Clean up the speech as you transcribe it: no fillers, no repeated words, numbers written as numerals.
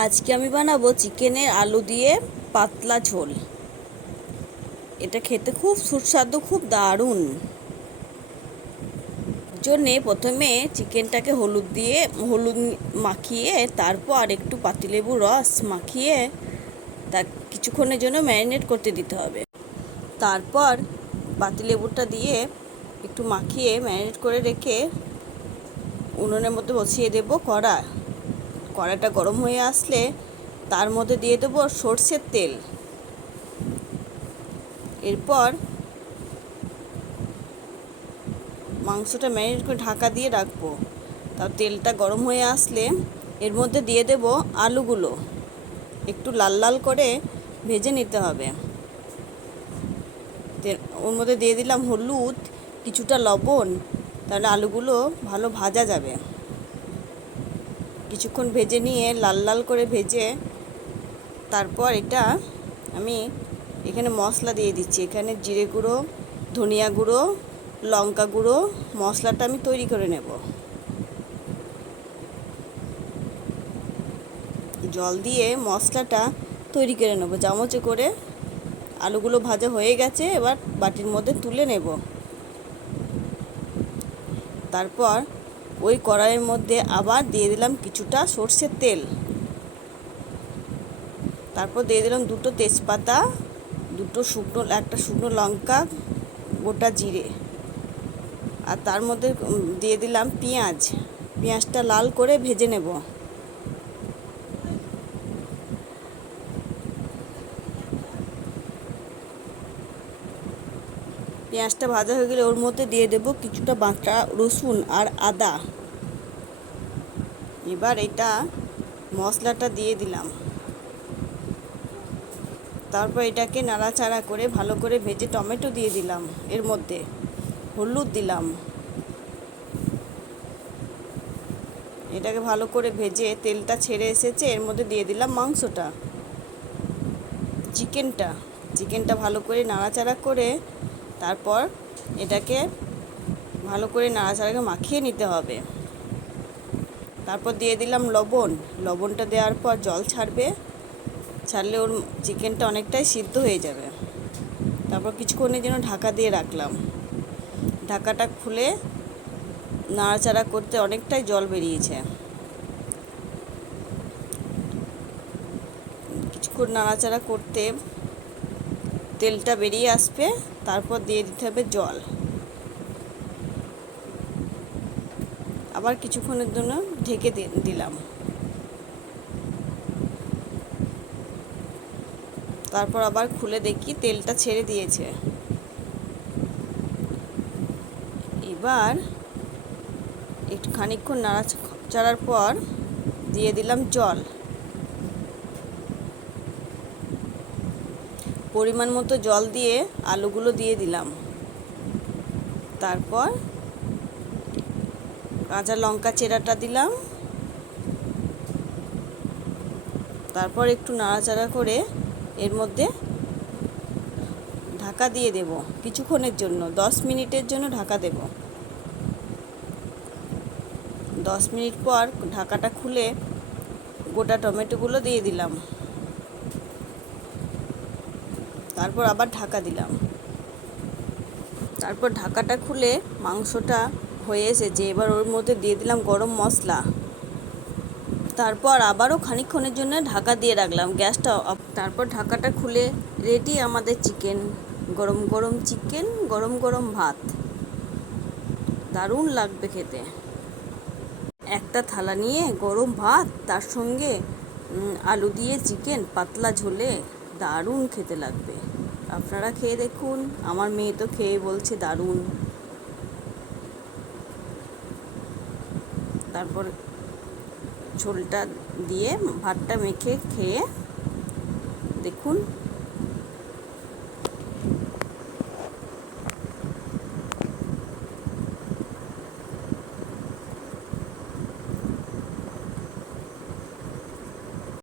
আজকে আমি বানাবো চিকেনের আলু দিয়ে পাতলা ঝোল। এটা খেতে খুব সুস্বাদু, খুব দারুণ। জন্যে প্রথমে চিকেনটাকে হলুদ মাখিয়ে, তারপর একটু পাতিলেবুর রস মাখিয়ে তা কিছুক্ষণের জন্য ম্যারিনেট করতে দিতে হবে। তারপর পাতিলেবুটা দিয়ে একটু মাখিয়ে ম্যারিনেট করে রেখে উনুনের মধ্যে বসিয়ে দেবো কড়াটা গরম হয়ে আসলে তার মধ্যে দিয়ে দেবো সর্ষের তেল। এরপর মাংসটা ম্যারিনেট করে ঢাকা দিয়ে রাখবো। তার তেলটা গরম হয়ে আসলে এর মধ্যে দিয়ে দেব আলুগুলো, একটু লাল লাল করে ভেজে নিতে হবে। ওর মধ্যে দিয়ে দিলাম হলুদ, কিছুটা লবণ, তাহলে আলুগুলো ভালো ভাজা যাবে। কিছুক্ষণ ভেজে নিয়ে লাল লাল করে ভেজে তারপর আমি এখানে মশলা দিয়ে দিচ্ছি। এখানে জিরে গুঁড়ো, ধনিয়া গুঁড়ো, লঙ্কা গুঁড়ো মশলাটা আমি তৈরি করে নেব। জল দিয়ে মশলাটা তৈরি করে নেব চামচে করে। আলুগুলো ভাজা হয়ে গেছে, এবার বাটির মধ্যে তুলে নেব। তারপর ওই কড়াইয়ের মধ্যে আবার দিয়ে দিলাম কিছুটা সর্ষের তেল। তারপর দিয়ে দিলাম দুটো তেজপাতা, একটা শুকনো লঙ্কা, গোটা জিরে, আর তার মধ্যে দিয়ে দিলাম পেঁয়াজটা লাল করে ভেজে নেব। পেঁয়াজটা ভাজা হয়ে গেলে ওর মধ্যে দিয়ে দেব কিছুটা বাটা রসুন আর আদা। এবার মশলাটা দিয়ে দিলাম। তারপর এটাকে নাড়াচাড়া করে ভালো করে ভেজে টমেটো দিয়ে দিলাম, এর মধ্যে হলুদ দিলাম। এটাকে ভালো করে ভেজে তেলটা ছেড়ে এসেছে, এর মধ্যে দিয়ে দিলাম চিকেনটা ভালো করে নাড়াচাড়া করে তারপর এটাকে ভালো করে নাড়াচাড়া মাখিয়ে নিতে হবে। তারপর দিয়ে দিলাম লবণটা দেওয়ার পর জল ছাড়লে ওর চিকেনটা অনেকটাই সিদ্ধ হয়ে যাবে। তারপর কিছুক্ষণের জন্য ঢাকা দিয়ে রাখলাম। ঢাকাটা খুলে নাড়াচাড়া করতে অনেকটাই জল বেরিয়েছে। কিছুক্ষণ নাড়াচাড়া করতে তেলটা বেরিয়ে আসবে, তারপর দিয়ে দিতে হবে জল। আবার কিছুক্ষণের জন্য ঢেকে দিলাম। তারপর আবার খুলে দেখি তেলটা ছেড়ে দিয়েছে। এবার একটু খানিকক্ষণ নাড়াচাড়ার পর দিয়ে দিলাম জল। পরিমাণ মতো জল দিয়ে আলুগুলো দিয়ে দিলাম। তারপর কাঁচা লঙ্কা চেরাটা দিলাম। তারপর একটু নাড়াচাড়া করে এর মধ্যে ঢাকা দিয়ে দেব কিছুক্ষণের জন্য, 10 মিনিটের জন্য ঢাকা দেব। 10 মিনিট পর ঢাকাটা খুলে গোটা টমেটোগুলো দিয়ে দিলাম। তারপর আবার ঢাকা দিলাম। তারপর ঢাকাটা খুলে মাংসটা হয়ে এসেছে, এবার ওর মধ্যে দিয়ে দিলাম গরম মশলা। তারপর আবারও খানিকক্ষণের জন্য ঢাকা দিয়ে রাখলাম, গ্যাসটা অফ। তারপর ঢাকাটা খুলে রেডি আমাদের চিকেন। গরম গরম চিকেন, গরম গরম ভাত, দারুণ লাগবে খেতে। একটা থালা নিয়ে গরম ভাত, তার সঙ্গে আলু দিয়ে চিকেন পাতলা ঝোলে দারুণ খেতে লাগবে। আপনারা খেয়ে দেখুন। আমার মেয়ে তো খেয়ে বলছে দারুণ। তারপর ঝোলটা দিয়ে ভাতটা মেখে খেয়ে দেখুন।